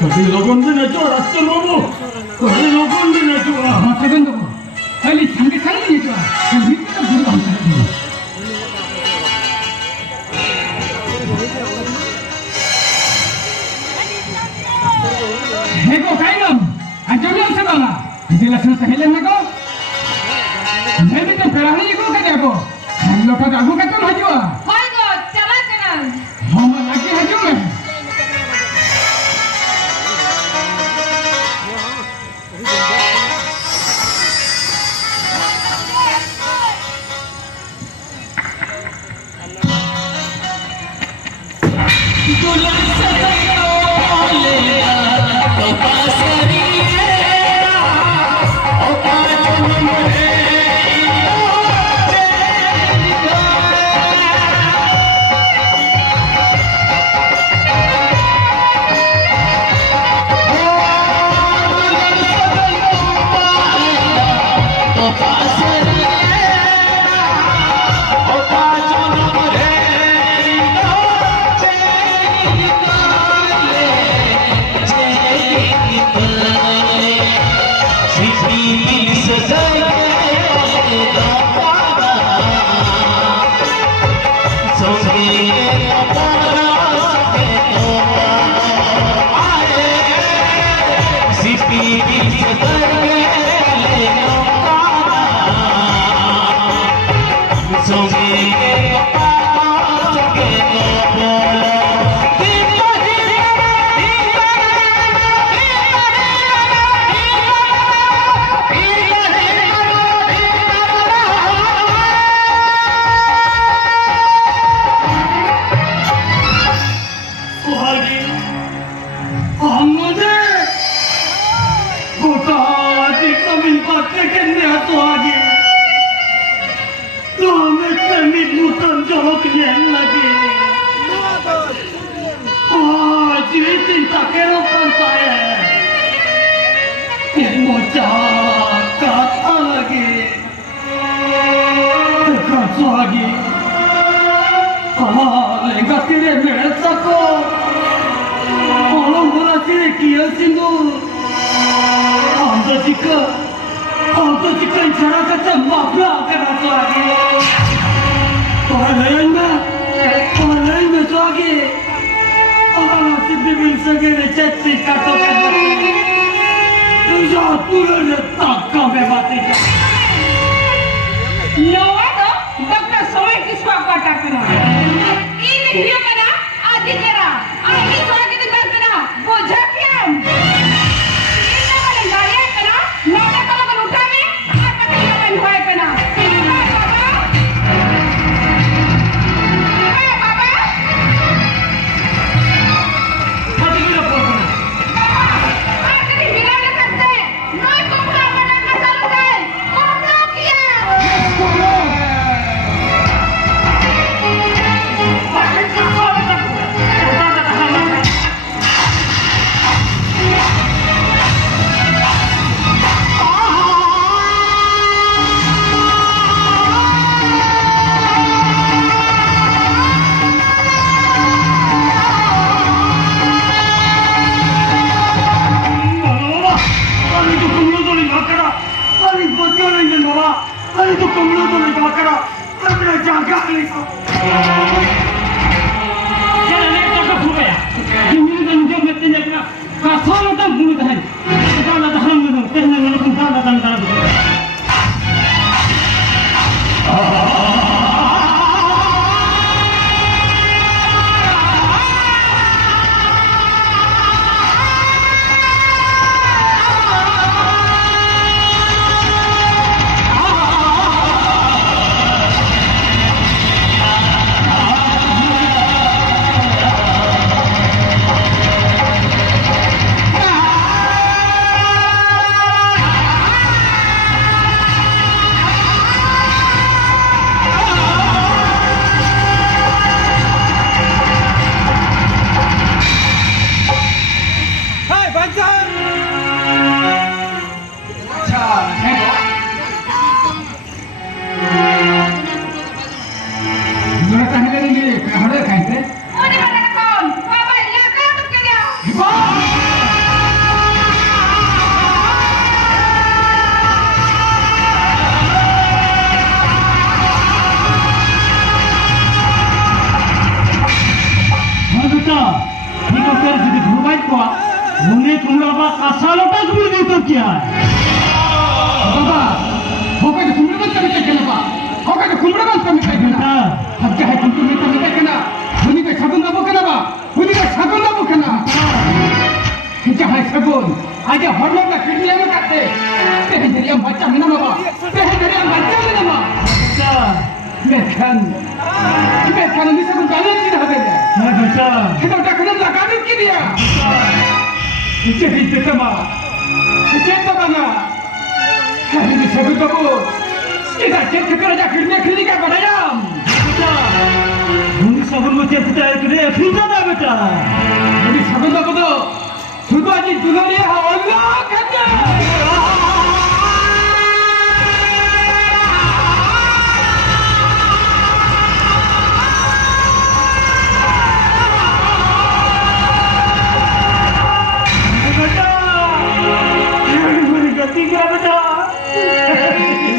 Kali logon din aja Rasul Babu. Kali logon din aja. Masa kan tu. Kali sangat sangat ni tu. Kali kita buru angkat ni. Heko kainam. Anjurnya sebala. Jelas nak helan aku. Nanti tu perahni aku kerja aku. Kalau kata aku kata maju. Hai go, jalan jalan. Mama lagi maju kan? उन्हें तुम्हारा बाप कासालो तक भी नहीं तो क्या है बाबा होगा तो कुमड़ा बंद करके कहना बा होगा तो कुमड़ा बंद करके कहना अब क्या है तुम में तो नहीं कहना उन्हीं का साबुन ना बोकना बा उन्हीं का साबुन ना बोकना क्या है साबुन आज हॉर्मोन का किडनी में करते तेरे जरिए बच्चा में ना बाबा तेरे जरिए बच्चा में ना बाबा मैं खान नहीं साबुन जाने की ना देगा मैं बेटा kita udah kena belakangin kiri ya. Jadi pertama, kita mana? Hari ini sebut kamu. Kita cek kerja klinik apa dayam? उन्हीं सबन में क्या पता है कि नहीं फिर जाना बेटा Jadi sebut kamu tu. Sudah aja dunia Allah kata. गलती क्या बेटा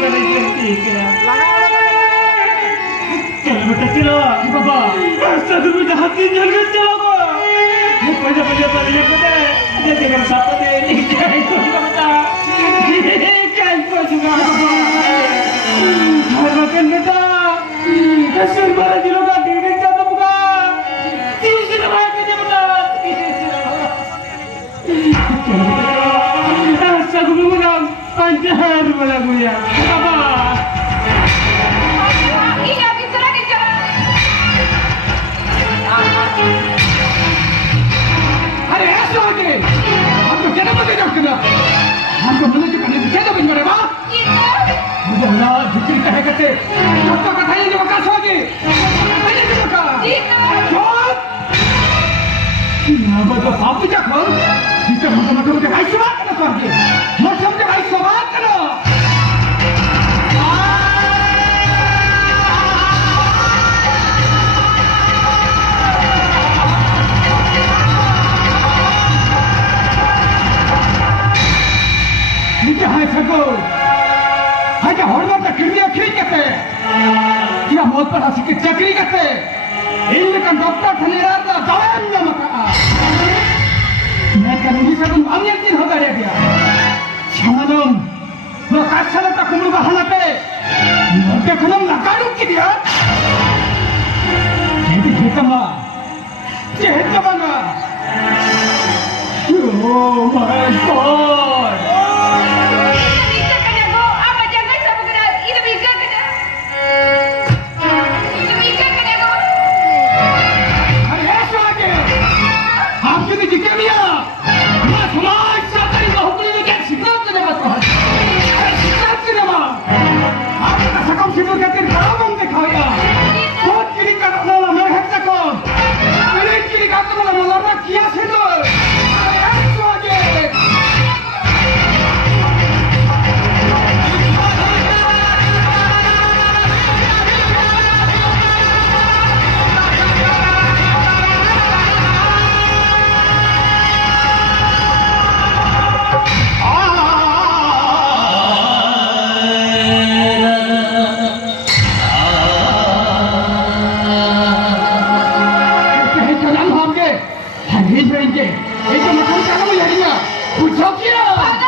मैंने गलती क्या चलो बेटा चलो Bapak, रास्ता तो बेटा हाथी जल के चलो ये पहले पहले बेटा ये जगह साथ दे नहीं क्या इसको बेटा क्या इसको चुका हर वक्त बेटा ऐसे बारह किलो का डेढ़ का तो बुका 30 दिन बाद के बेटा पंचायत बोला गुया बाबा Iya, bisa lagi jalan. अरे ऐसे हो गए हमको क्या पता क्या करना हमको मना के करने क्या तो बिन बा Itu. मुझे अल्लाह जिक्र कहे करते कब तो कथा ये वकास हो गई पहले भी वकास Itu. ना बता बाप क्या खो जिक्र मतलब के भाई से बात करना चाहिए मैं समझे भाई से बात करो hai sago hai ka horma ta kirniya khiri kate ya mot par hasi ke chakri kate in kan doctor thalera da dawam na maka मैं करूँगी सब हम एक दिन होगा रे क्या छमानम वो काछला ता कुमरू बहाना पे मरते खुलम लगाड़ू की दिया ये हेतमा ना oh my god Bisa kan aku? Apa jangan sama kena? Itu bisa kan? Itu bisa kan aku? अरे ऐसा आ गया आपके भी जिक्र दिया मैं समाज चाकरी का हुक्म लेके शिकायत करने वाला हूँ अरे शिकायत करने वाला आपका सकम शिकायत करके काम हम दिखाएगा बहुत किरी का वाला मैं है सकम मेरे किरी का वाला मलाना किया से तो अरे ऐसा आ गया पूछो क्या